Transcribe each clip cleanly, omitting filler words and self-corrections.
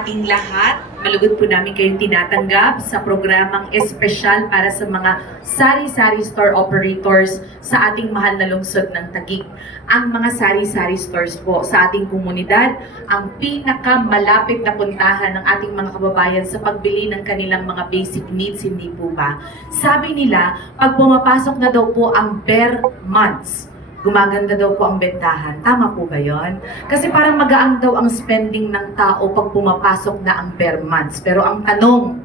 ating lahat. Malugod po namin kayong tinatanggap sa programang espesyal para sa mga sari-sari store operators sa ating mahal na lungsod ng Taguig. Ang mga sari-sari stores po sa ating komunidad, ang pinakamalapit na puntahan ng ating mga kababayan sa pagbili ng kanilang mga basic needs, hindi po ba? Sabi nila, pag pumapasok na daw po ang bare months, gumaganda daw po ang bentahan. Tama po ba yon? Kasi parang magaang daw ang spending ng tao pag pumapasok na ang bare months. Pero ang tanong,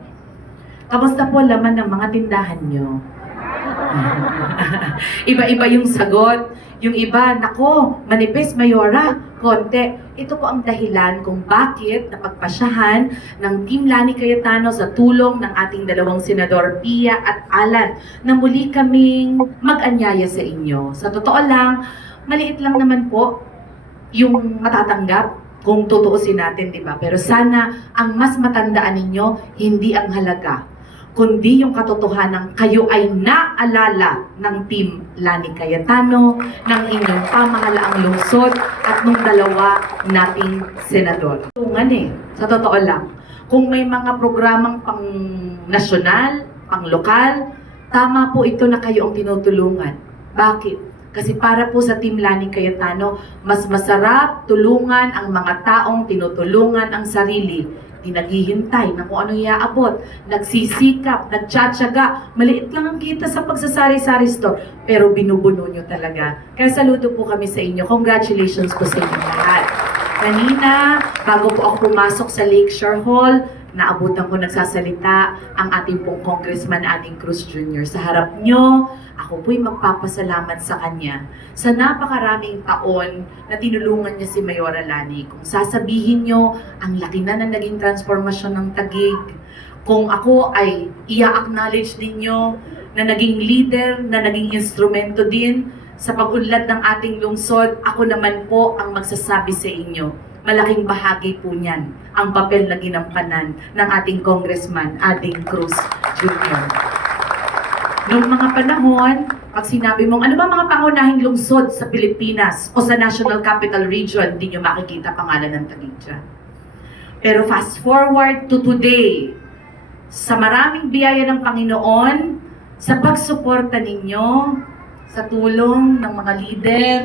kamusta po laman ng mga tindahan nyo? Iba-iba yung sagot. Yung iba, nako, manipis, mayora, konti. Ito po ang dahilan kung bakit napagpasyahan ng Team Lani Cayetano sa tulong ng ating dalawang senador, Pia at Alan, na muli kaming mag-anyaya sa inyo. Sa totoo lang, maliit lang naman po yung matatanggap kung tutuusin natin, di ba? Pero sana ang mas matandaan ninyo, hindi ang halaga, kundi yung katotohanan kayo ay naalala ng Team Lani Cayetano, ng inyong pamahalaang lungsod at nung dalawa nating senador. Sa totoo lang, kung may mga programang pang nasyonal, pang lokal, tama po ito na kayo ang tinutulungan. Bakit? Kasi para po sa Team Lani Cayetano, mas masarap tulungan ang mga taong tinutulungan ang sarili. Di naghihintay na kung ano iaabot, nagsisikap, nagtsatsaga, maliit lang ang kita sa pagsasari-sari store, pero binubuno nyo talaga. Kaya saludo po kami sa inyo. Congratulations po sa inyo lahat. Kanina, bago po ako pumasok sa Lakeshore Hall, naabutan ko nagsasalita ang ating pong Congressman Ading Cruz Jr. Sa harap nyo, ako po'y magpapasalamat sa kanya sa napakaraming taon na tinulungan niya si Mayora Lani. Kung sasabihin nyo, ang laki na naging transformasyon ng Taguig. Kung ako ay i-acknowledge ninyo na naging leader, na naging instrumento din sa pag-unlad ng ating lungsod, ako naman po ang magsasabi sa inyo. Malaking bahagi po niyan ang papel na ginampanan ng ating Congressman Ading Cruz Jr. Noong mga panahon, pag sinabi mong ano ba mga pangunahing lungsod sa Pilipinas o sa National Capital Region, hindi nyo makikita pangalan ng Taguig dyan. Pero fast forward to today, sa maraming biyaya ng Panginoon, sa pagsuporta ninyo, sa tulong ng mga leader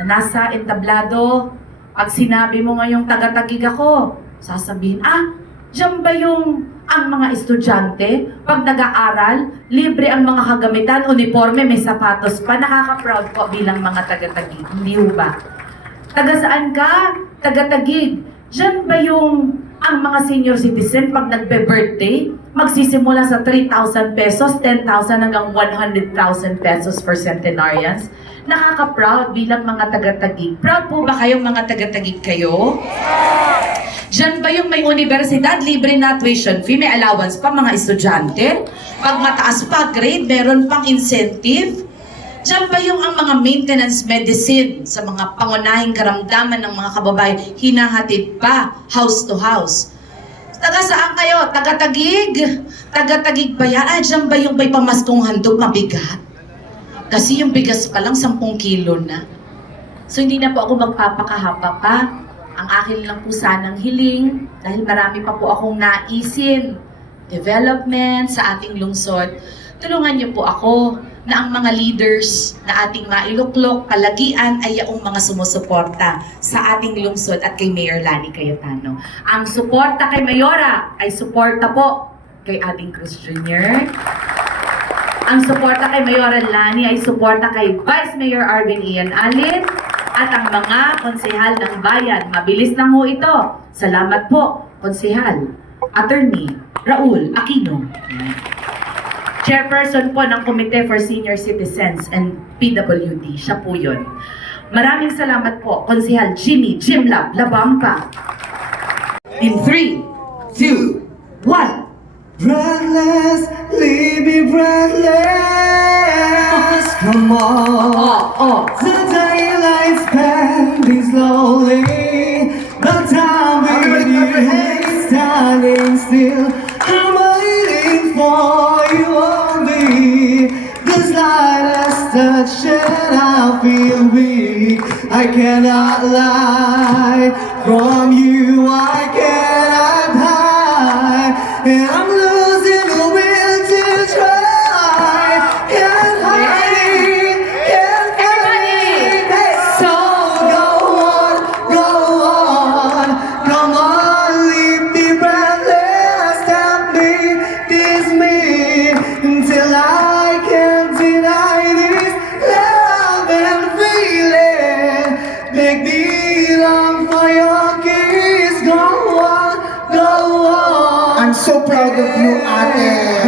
na nasa entablado, pag sinabi mo ngayong taga-Taguig ako, sasabihin, diyan ba yung ang mga estudyante, pag nag-aaral, libre ang mga kagamitan, uniforme, may sapatos pa, nakaka-proud po bilang mga taga-Taguig. Hindi ho ba? Taga saan ka? Taga-Taguig. Diyan ba yung ang mga senior citizen, pag nagbe-birthday, magsisimula sa 3,000 pesos, 10,000 hanggang 100,000 pesos for centenarians? Nakaka-proud bilang mga taga-Taguig. Proud po ba kayong mga taga-Taguig kayo? Diyan ba yung may universidad, libre na tuition fee, may allowance pa mga estudyante? Pag mataas pa grade, meron pang incentive? Diyan ba yung ang mga maintenance medicine sa mga pangunahing karamdaman ng mga kababayan, hinahatid pa house to house? Taga saan kayo? Taga-Taguig? Taga-Taguig ba yan? Diyan ba yung may pamaskong handog mabigat? Kasi yung bigas pa lang 10 kilo na. So hindi na po ako magpapakahapa pa. Ang akin lang po sanang hiling, dahil marami pa po akong naisin, development sa ating lungsod, tulungan niyo po ako na ang mga leaders na ating mailuklok, palagian ay yaong mga sumusuporta sa ating lungsod at kay Mayor Lani Cayetano. Ang suporta kay Mayora ay suporta po kay Ading Cruz Jr. Ang suporta kay Mayora Lani ay suporta kay Vice Mayor Arvin Ian Alin at ang mga konsehal ng bayan. Mabilis lang ho ito. Salamat po, konsehal, Attorney Raul Aquino. Chairperson po ng Committee for Senior Citizens and PWD. Siya po yun. Maraming salamat po, konsehal Jimmy Jimlab Labampa. In 3, 2, 1. Breathless, leave me breathless. Come on, the daylight spending slowly. The time with you is standing still. I'm waiting for you only. The slightest touch and I feel weak. I cannot lie from you. I cannot. and I'm losing the will to try. Can't hide it, can't find it. Hey, so go on, come on, leave me breathless, stop me, diss me, until I can't deny this love and feeling. Make me long for your kiss. Go on, go on. I'm so proud of you, ate.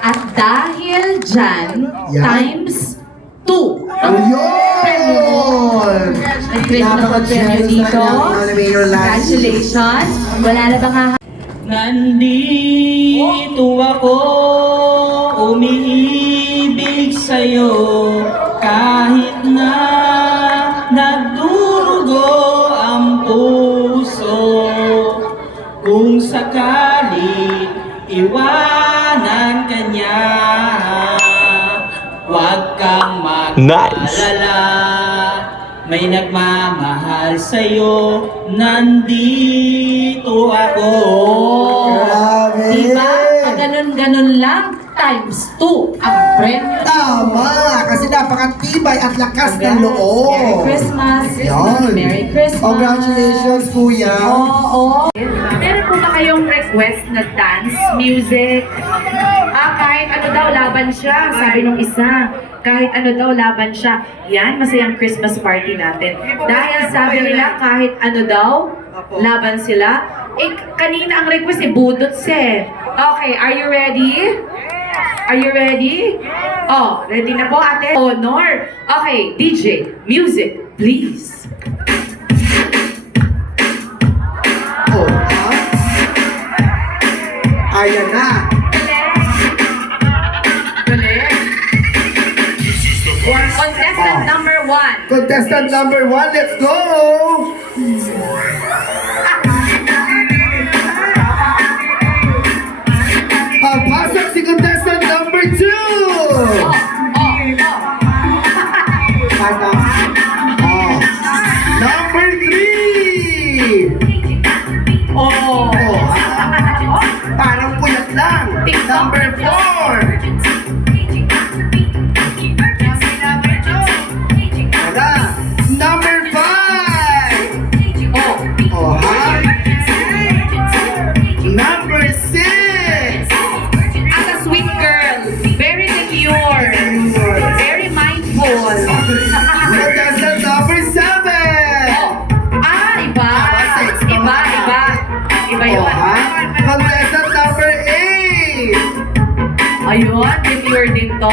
At dahil dyan, Yan. times 2. Ayun! Nag-create na ng premyo dito. Congratulations. Wala na bang haha? Nandito ako, umiibig sa'yo, kahit na nagdurugo ang puso. Kung sakali iwanan ka niya, huwag kang mag-alala. May nagmamahal sa'yo, nandito ako. Grabe! Diba? Pag ganun-ganun lang, times 2 ang premyo. Tama! Kasi napakatibay at lakas ng loob. Merry Christmas. Yan. Merry Christmas. Congratulations, kuya. Oo. Meron po ba kayong request na dance, music? Kahit ano daw, laban siya. Sabi nung isa. Kahit ano daw, laban siya. Yan, masayang Christmas party natin. Dahil sabi nila, kahit ano daw, laban sila. Kanina ang request budots Okay, are you ready? Are you ready? Oh, ready na po ate? Honor. Okay, DJ, music, please. Oh, ha? Ayan na. Contestant number 1. Contestant number 1, let's go! Pasok si contestant number 2! Ano? Oh. Number 3! Oh. Oh, parang puyat lang. Number 4! Tara. Number 5! Oh, ha? Number 6! As a sweet girl, very secure, very mindful. Contestant number 7! Iba. Iba. Iba Oh, yun. ha? Contestant number 8! Ayun, secure din to.